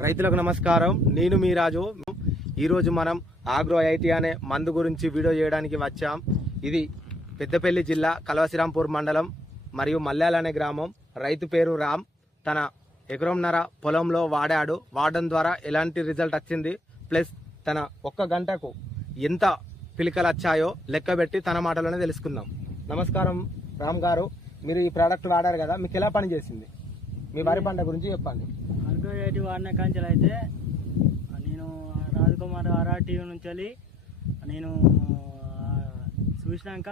రైతులకు నమస్కారం. నేను మీ రాజు. ఈరోజు మనం ఆగ్రో ఐటీ అనే మందు గురించి వీడియో చేయడానికి వచ్చాం. ఇది పెద్దపల్లి జిల్లా కలవసిరాంపూర్ మండలం మరియు మల్లాల అనే గ్రామం. రైతు పేరు రామ్. తన ఎకరంన్నర పొలంలో వాడాడు. వాడడం ద్వారా ఎలాంటి రిజల్ట్ వచ్చింది? ప్లస్ తన ఒక్క గంటకు ఎంత పిలికలు వచ్చాయో లెక్కబెట్టి తన మాటలోనే తెలుసుకుందాం. నమస్కారం రామ్ గారు. మీరు ఈ ప్రోడక్ట్ వాడారు కదా మీకు ఎలా పనిచేసింది? మీ వరి పంట గురించి చెప్పండి. ఆర్గోఐటి వాడిన కాంచెలు అయితే నేను రాజకుమార్ ఆర్ఆర్ టీవీ నుంచి వెళ్ళి నేను చూసినాక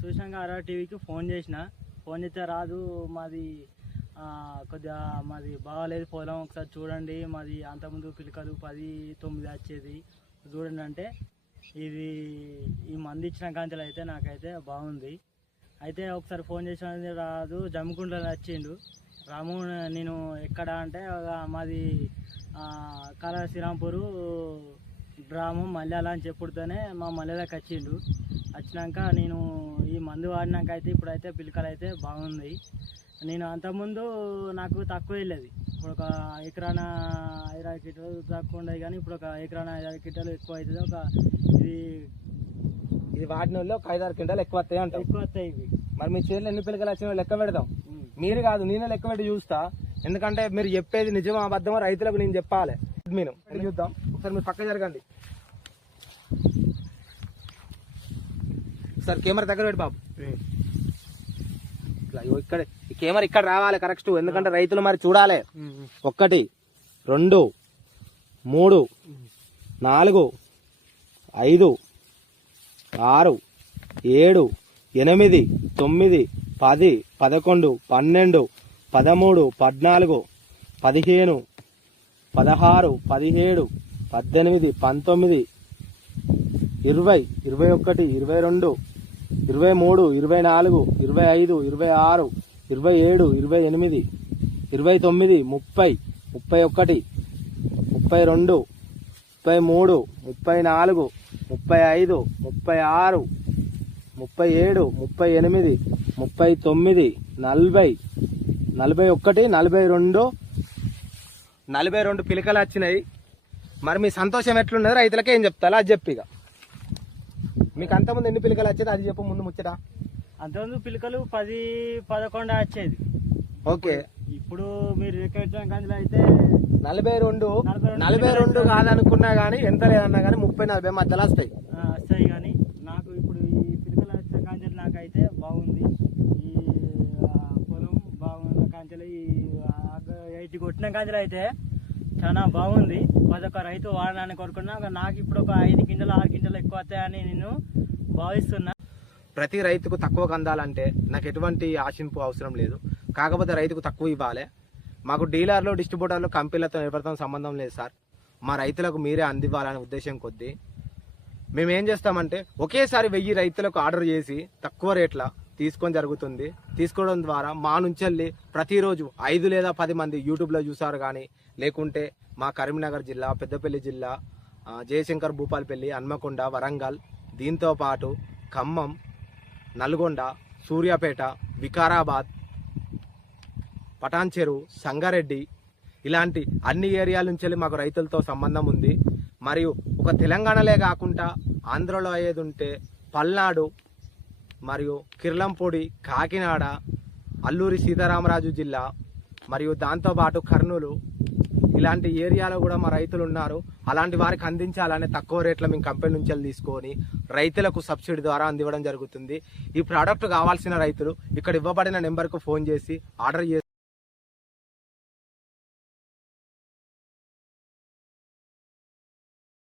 చూసినాక ఆర్ఆర్టీవీకి ఫోన్ చేసిన. ఫోన్ చేస్తే రాదు మాది కొద్దిగా మాది బాగాలేదు పొలం ఒకసారి చూడండి మాది అంతకుముందు పిలకలు పది తొమ్మిది వచ్చేది. చూడండి అంటే ఇది ఈ మంది ఇచ్చిన కాంచెలు అయితే నాకైతే బాగుంది. అయితే ఒకసారి ఫోన్ చేసిన రాదు జమ్మికుండలో వచ్చిండు. రాము నేను ఎక్కడ అంటే మాది కళ శ్రీరాంపూరు గ్రామం మల్యాల అని చెప్పుడుతోనే మా మల్యాలకు వచ్చిండు. వచ్చినాక నేను ఈ మందు వాడినాక అయితే ఇప్పుడైతే పిలకలు అయితే బాగుంది. నేను అంతకుముందు నాకు తక్కువ వెళ్ళేది. ఇప్పుడు ఒక ఎకరాన ఐదారు కిటలు తక్కువ ఉండేది కానీ ఇప్పుడు ఒక ఎకరాన ఐదారు కిటలు ఎక్కువ అవుతుంది. ఒక ఇది ఇది వాడిన వాళ్ళు ఒక ఐదారు క్వింటాలు ఎక్కువ వస్తాయి అంటాం ఎక్కువ వస్తాయి ఇవి. మరి మీ చేతిలో ఎన్ని పిల్లకలు వచ్చినా లెక్క పెడదాం. మీరు కాదు నేనే లెక్క పెట్టి చూస్తా. ఎందుకంటే మీరు చెప్పేది నిజమా అబద్ధమో రైతులకు నేను చెప్పాలి. మీరు చూద్దాం. ఒకసారి మీరు పక్క జరగండి. ఒకసారి కెమెరా దగ్గర పెట్టి బాబు. ఇక్కడ. ఈ కెమెరా ఇక్కడ రావాలి కరెక్ట్. ఎందుకంటే రైతులు మరి చూడాలి. ఒక్కటి రెండు మూడు నాలుగు ఐదు ఆరు ఏడు ఎనిమిది తొమ్మిది పది పదకొండు పన్నెండు పదమూడు పద్నాలుగు పదిహేను పదహారు పదిహేడు పద్దెనిమిది పంతొమ్మిది ఇరవై ఇరవై ఒకటి ఇరవై రెండు ఇరవై మూడు ఇరవై నాలుగు ఇరవై ఐదు ఇరవై ఆరు ఇరవై ఏడు ఇరవై ఎనిమిది ఇరవై తొమ్మిది ముప్పై ముప్పై ఒకటి ముప్పై రెండు ముప్పై మూడు ముప్పై నాలుగు ముప్పై ఐదు ముప్పై ఆరు ముప్పై ఏడు ముప్పై ఎనిమిది ముప్పై తొమ్మిది నలభై నలభై ఒకటి నలభై రెండు. నలభై రెండు పిలకలు వచ్చినాయి. మరి మీ సంతోషం ఎట్లున్నది? రైతులకి ఏం చెప్తారా? అది చెప్పు మీకు అంతకుముందు ఎన్ని పిలకలు వచ్చేది? అది చెప్పు ముందు ముచ్చట. అంతకుముందు పిలకలు పది పదకొండు వచ్చేది. ఓకే. ఇప్పుడు మీరు అయితే నలభై రెండు నలభై రెండు కాదనుకున్నా కానీ ఎంత లేదన్నా కానీ ముప్పై నలభై మధ్యలో వస్తాయి. వస్తాయి కానీ నాకు ఇప్పుడు ఈ పిలకలు వచ్చిన కాంచెలు నాకైతే బాగుంది ఈ ఆ, పొలం బాగున్న కాంచెలు ఈ ఇది కొట్టిన గంజలు అయితే చాలా బాగుంది. అదొక రైతు వాడడానికి కోరుకున్నా నాకు ఇప్పుడు ఒక ఐదు గింజలు ఆరు గింజలు ఎక్కువ వస్తాయని నేను భావిస్తున్నా. ప్రతి రైతుకు తక్కువ అందాలంటే నాకు ఎటువంటి ఆశింపు అవసరం లేదు. కాకపోతే రైతుకు తక్కువ ఇవ్వాలి. మాకు డీలర్లు డిస్ట్రిబ్యూటర్లు కంపెనీలతో ఎవరితో సంబంధం లేదు సార్. మా రైతులకు మీరే అందివ్వాలనే ఉద్దేశం కొద్దీ మేము ఏం చేస్తామంటే ఒకేసారి వెయ్యి రైతులకు ఆర్డర్ చేసి తక్కువ రేట్ల తీసుకొని జరుగుతుంది. తీసుకోవడం ద్వారా మా నుంచి ప్రతిరోజు ఐదు లేదా పది మంది యూట్యూబ్లో చూసారు కానీ లేకుంటే మా కరీంనగర్ జిల్లా పెద్దపల్లి జిల్లా జయశంకర్ భూపాలపల్లి హన్మకొండ వరంగల్ దీంతో పాటు ఖమ్మం నల్గొండ సూర్యాపేట వికారాబాద్ పటాన్చెరు సంగారెడ్డి ఇలాంటి అన్ని ఏరియాల నుంచి మాకు రైతులతో సంబంధం ఉంది. మరియు ఒక తెలంగాణలే కాకుండా ఆంధ్రలో అయ్యేది ఉంటే పల్నాడు మరియు కిర్లంపొడి కాకినాడ అల్లూరి సీతారామరాజు జిల్లా మరియు దాంతోపాటు కర్నూలు. ఇలాంటి ఏరియాలో కూడా మా రైతులు ఉన్నారు. అలాంటి వారికి అందించాలనే తక్కువ రేట్లో మేము కంపెనీ నుంచి తీసుకొని రైతులకు సబ్సిడీ ద్వారా అందివ్వడం జరుగుతుంది. ఈ ప్రోడక్ట్ కావాల్సిన రైతులు ఇక్కడ ఇవ్వబడిన నెంబర్కు ఫోన్ చేసి ఆర్డర్ చేసి